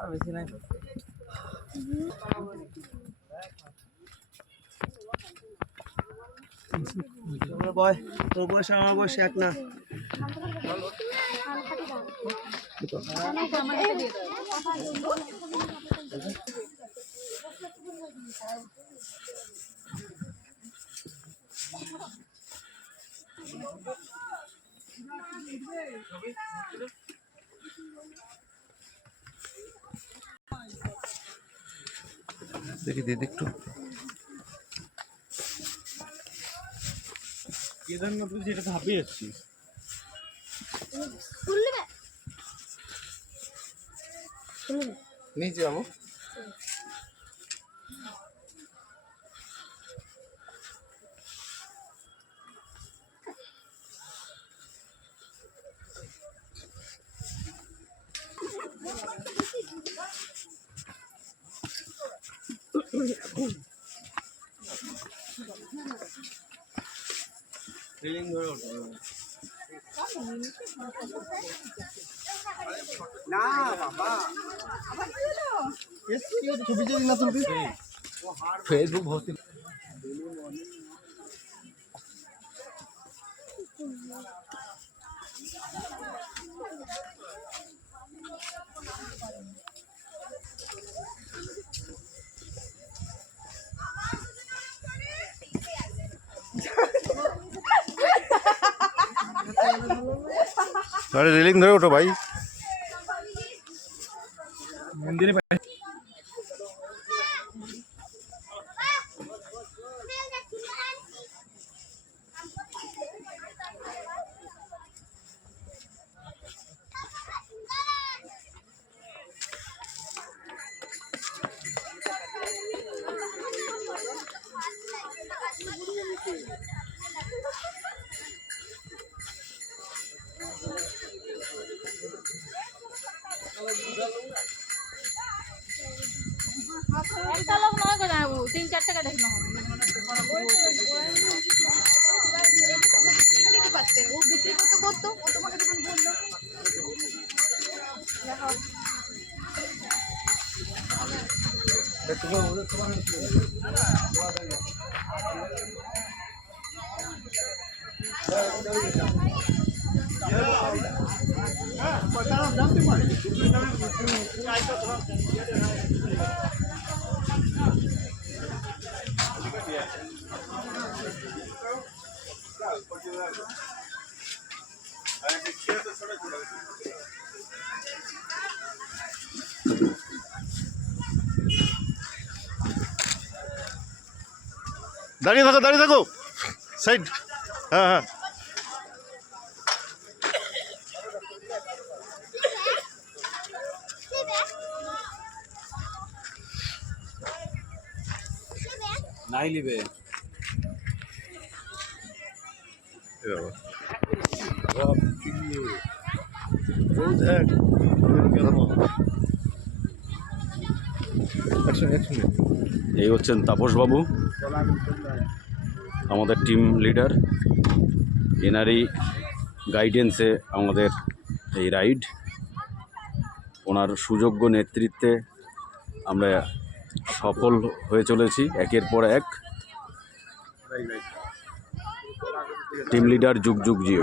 আর বেশি নাই বয় তোর বয়স আমার বয়স এক না দেখি দিদি একটু কেদারনাথ বলছি এটা তো হাঁপে যাচ্ছি নিচে যাবো রেলিং ধরে ওঠো না বাবা ছবি যদি না তুলবি ফেসবুক ভর্তি আরে রেলিং ধরে ওঠো ভাই মন্দিরে একটা লোক নয় করে যাবো 3-4 টাকা দেখলাম ও বিক্রি করতে করতো ও তোমাকে যখন বললো দাঁড়িয়ে থাকো সাইড হ্যাঁ হ্যাঁ নাই লিবে এই হচ্ছেন তাপসবাবু আমাদের টিম লিডার এনারই গাইডেন্সে আমাদের এই রাইড ওনার সুযোগ্য নেতৃত্বে আমরা সফল হয়ে চলেছি একের পর এক টিম লিডার যুগ যুগ জিও